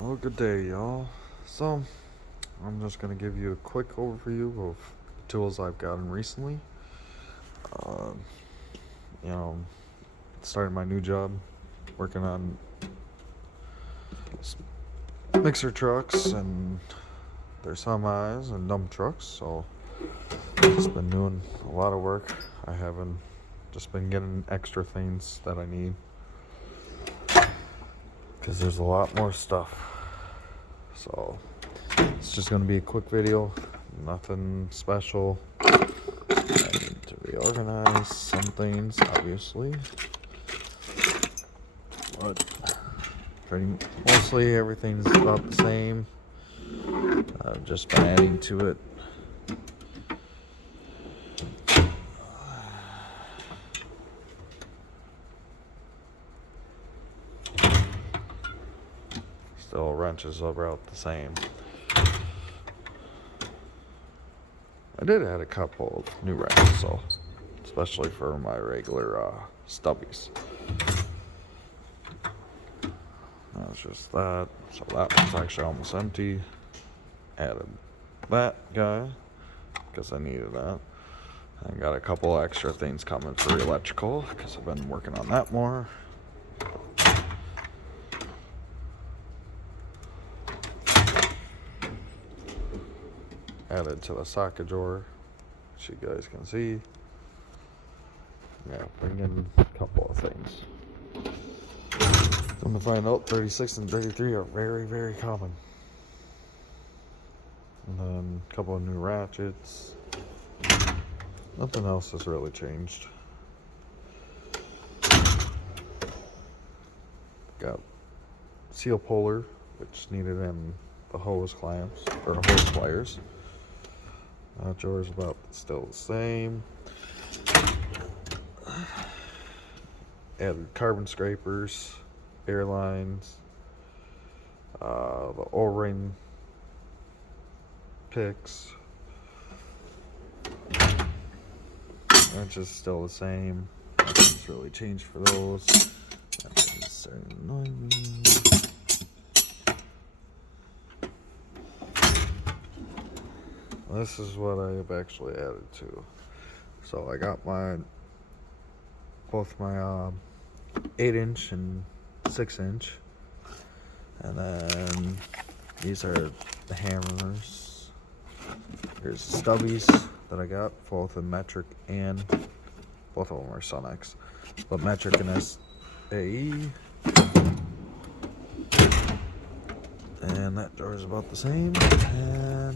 Well, good day, y'all. So, I'm just gonna give you a quick overview of the tools I've gotten recently. Uh, you know, started my new job, working on mixer trucks and their semis and dump trucks. So, just been doing a lot of work. I haven't just been getting extra things that I need because there's a lot more stuff. So, it's just gonna be a quick video, nothing special. I need to reorganize some things, obviously, but mostly everything's about the same. I've just been adding to it. Still, wrenches are about the same. I did add a couple of new wrenches, so especially for my regular stubbies. That's just that. So that one's actually almost empty. Added that guy because I needed that. I got a couple extra things coming for electrical because I've been working on that more. Added to the socket drawer, which you guys can see. Yeah, bring in a couple of things. Come to find out, 36 and 33 are very, very common. And then a couple of new ratchets. Nothing else has really changed. Got seal puller, which needed in the hose clamps, or hose pliers. Drawer's about still the same. Added carbon scrapers, airlines, the O-ring picks. That's just still the same. Nothing's really changed for those. That's starting to annoy me. This is what I have actually added to. So I got both my 8-inch and 6-inch, and then these are the hammers. Here's the stubbies that I got, both in metric and both of them are Sunex, but metric and SAE. And that drawer is about the same. And